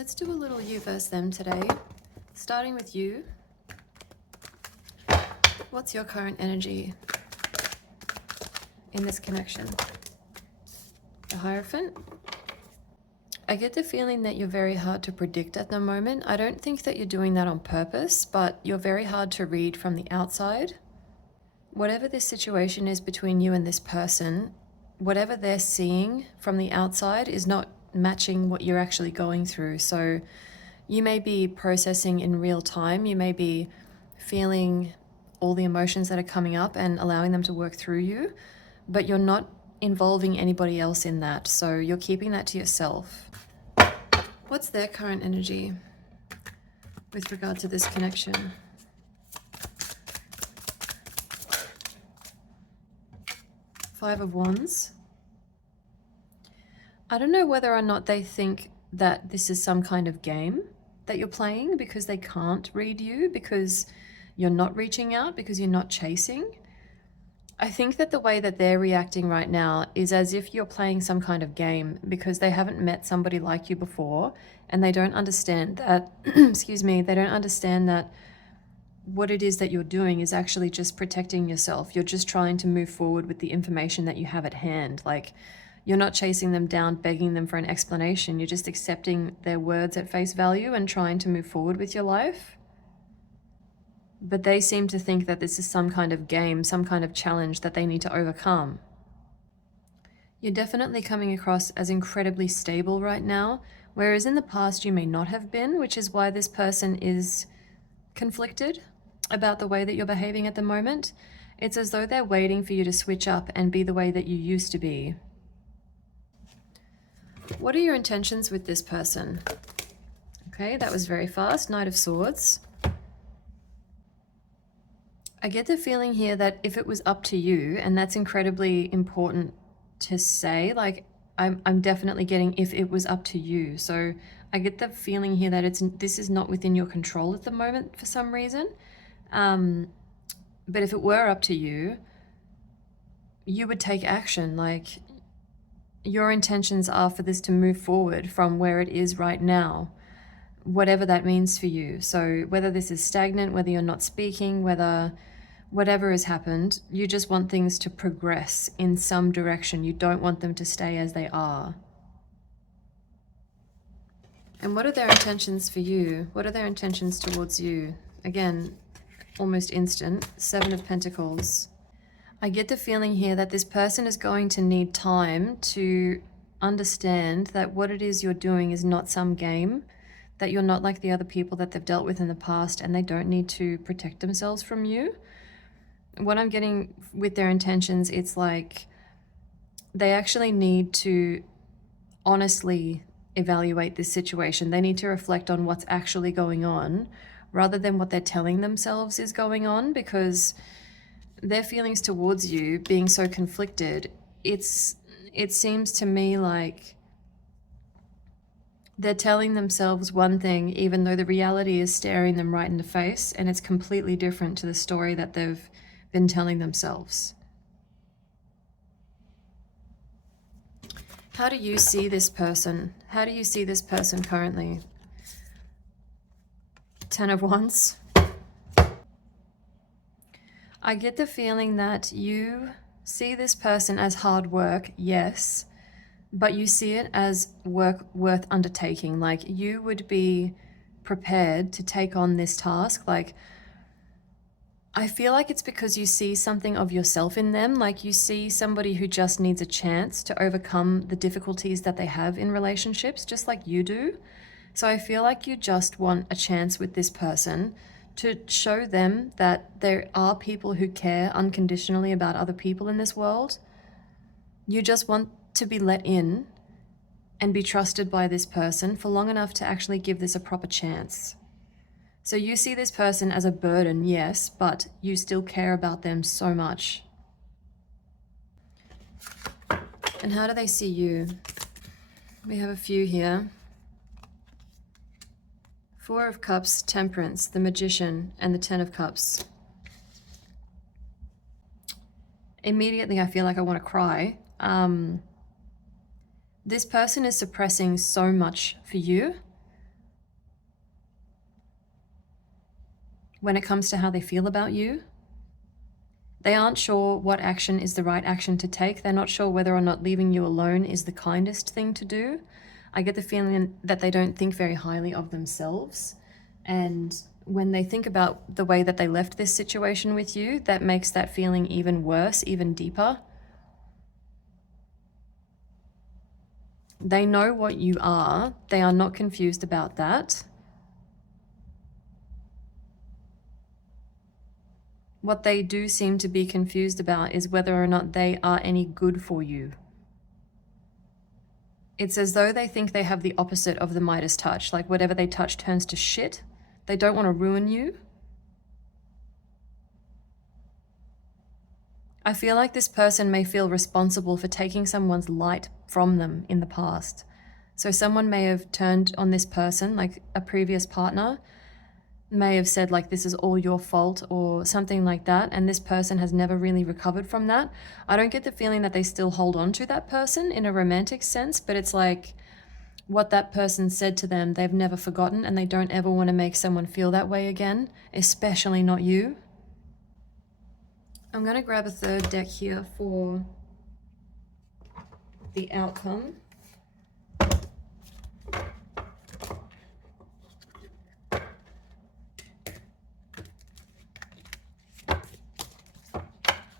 Let's do a little you versus them today. Starting with you. What's your current energy in this connection? The Hierophant. I get the feeling that you're very hard to predict at the moment. I don't think that you're doing that on purpose, but you're very hard to read from the outside. Whatever this situation is between you and this person, whatever they're seeing from the outside is not matching what you're actually going through. So you may be processing in real time. You may be feeling all the emotions that are coming up and allowing them to work through you, but you're not involving anybody else in that. So you're keeping that to yourself. What's their current energy with regard to this connection? Five of Wands. I don't know whether or not they think that this is some kind of game that you're playing because they can't read you, because you're not reaching out, because you're not chasing. I think that the way that they're reacting right now is as if you're playing some kind of game because they haven't met somebody like you before and they don't understand that, excuse me, they don't understand that what it is that you're doing is actually just protecting yourself. You're just trying to move forward with the information that you have at hand. Like, you're not chasing them down, begging them for an explanation. You're just accepting their words at face value and trying to move forward with your life. But they seem to think that this is some kind of game, some kind of challenge that they need to overcome. You're definitely coming across as incredibly stable right now, whereas in the past you may not have been, which is why this person is conflicted about the way that you're behaving at the moment. It's as though they're waiting for you to switch up and be the way that you used to be. What are your intentions with this person? Okay, that was very fast. Knight of Swords. I get the feeling here that if it was up to you, and that's incredibly important to say, like, I'm definitely getting if it was up to you. So I get the feeling here that this is not within your control at the moment for some reason. But if it were up to you, you would take action. Like, your intentions are for this to move forward from where it is right now, whatever that means for you. So whether this is stagnant, whether you're not speaking, whatever has happened, you just want things to progress in some direction. You don't want them to stay as they are. And what are their intentions for you? What are their intentions towards you? Again, almost instant. Seven of Pentacles. I get the feeling here that this person is going to need time to understand that what it is you're doing is not some game, that you're not like the other people that they've dealt with in the past, and they don't need to protect themselves from you. What I'm getting with their intentions, it's like they actually need to honestly evaluate this situation. They need to reflect on what's actually going on rather than what they're telling themselves is going on, because their feelings towards you being so conflicted, it seems to me like they're telling themselves one thing even though the reality is staring them right in the face, and it's completely different to the story that they've been telling themselves. How do you see this person? How do you see this person currently? Ten of Wands. I get the feeling that you see this person as hard work, yes, but you see it as work worth undertaking. Like, you would be prepared to take on this task. Like, I feel like it's because you see something of yourself in them. Like, you see somebody who just needs a chance to overcome the difficulties that they have in relationships, just like you do. So I feel like you just want a chance with this person to show them that there are people who care unconditionally about other people in this world. You just want to be let in and be trusted by this person for long enough to actually give this a proper chance. So you see this person as a burden, yes, but you still care about them so much. And how do they see you? We have a few here. Four of Cups, Temperance, the Magician, and the Ten of Cups. Immediately I feel like I want to cry. This person is suppressing so much for you. when it comes to how they feel about you. They aren't sure what action is the right action to take. They're not sure whether or not leaving you alone is the kindest thing to do. I get the feeling that they don't think very highly of themselves. And when they think about the way that they left this situation with you, that makes that feeling even worse, even deeper. They know what you are. They are not confused about that. What they do seem to be confused about is whether or not they are any good for you. It's as though they think they have the opposite of the Midas touch, like whatever they touch turns to shit. They don't want to ruin you. I feel like this person may feel responsible for taking someone's light from them in the past. So someone may have turned on this person, like a previous partner, may have said like, this is all your fault or something like that, and this person has never really recovered from that. I don't get the feeling that they still hold on to that person in a romantic sense, but it's like what that person said to them, they've never forgotten, and they don't ever want to make someone feel that way again, especially not you. I'm going to grab a third deck here for the outcome.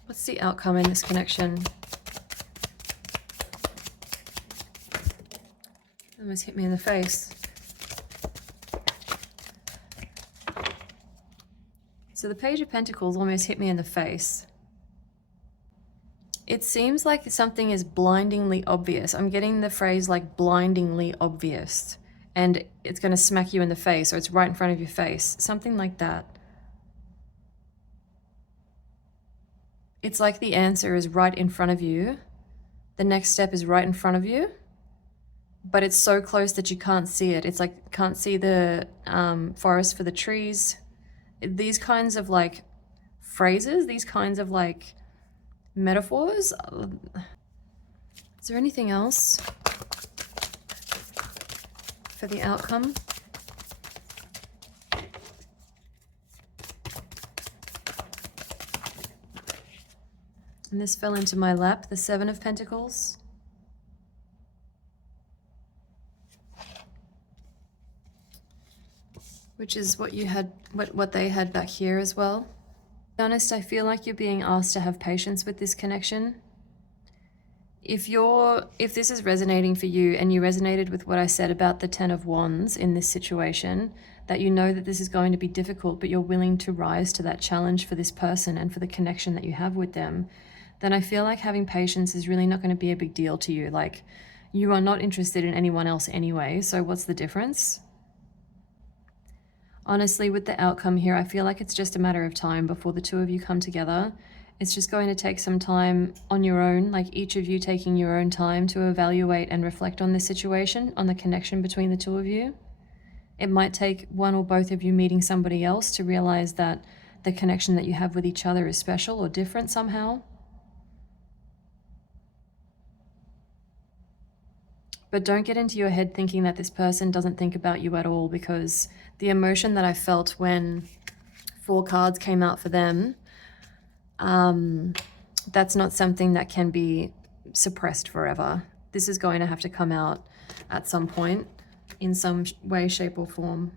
What's the outcome in this connection? Almost hit me in the face. So the Page of Pentacles almost hit me in the face. It seems like something is blindingly obvious. I'm getting the phrase like blindingly obvious, and it's going to smack you in the face, or it's right in front of your face. Something like that. It's like the answer is right in front of you. The next step is right in front of you, but it's so close that you can't see it. It's like can't see the forest for the trees. These kinds of like phrases, these kinds of like metaphors. Is there anything else for the outcome? And this fell into my lap, the Seven of Pentacles. Which is what you had, what they had back here as well. To be honest, I feel like you're being asked to have patience with this connection. If this is resonating for you and you resonated with what I said about the Ten of Wands in this situation, that you know that this is going to be difficult, but you're willing to rise to that challenge for this person and for the connection that you have with them, then I feel like having patience is really not going to be a big deal to you. Like, you are not interested in anyone else anyway, so what's the difference? Honestly, with the outcome here, I feel like it's just a matter of time before the two of you come together. It's just going to take some time on your own, like each of you taking your own time to evaluate and reflect on this situation, on the connection between the two of you. It might take one or both of you meeting somebody else to realize that the connection that you have with each other is special or different somehow. But don't get into your head thinking that this person doesn't think about you at all, because the emotion that I felt when 4 cards came out for them, that's not something that can be suppressed forever. This is going to have to come out at some point in some way, shape, or form.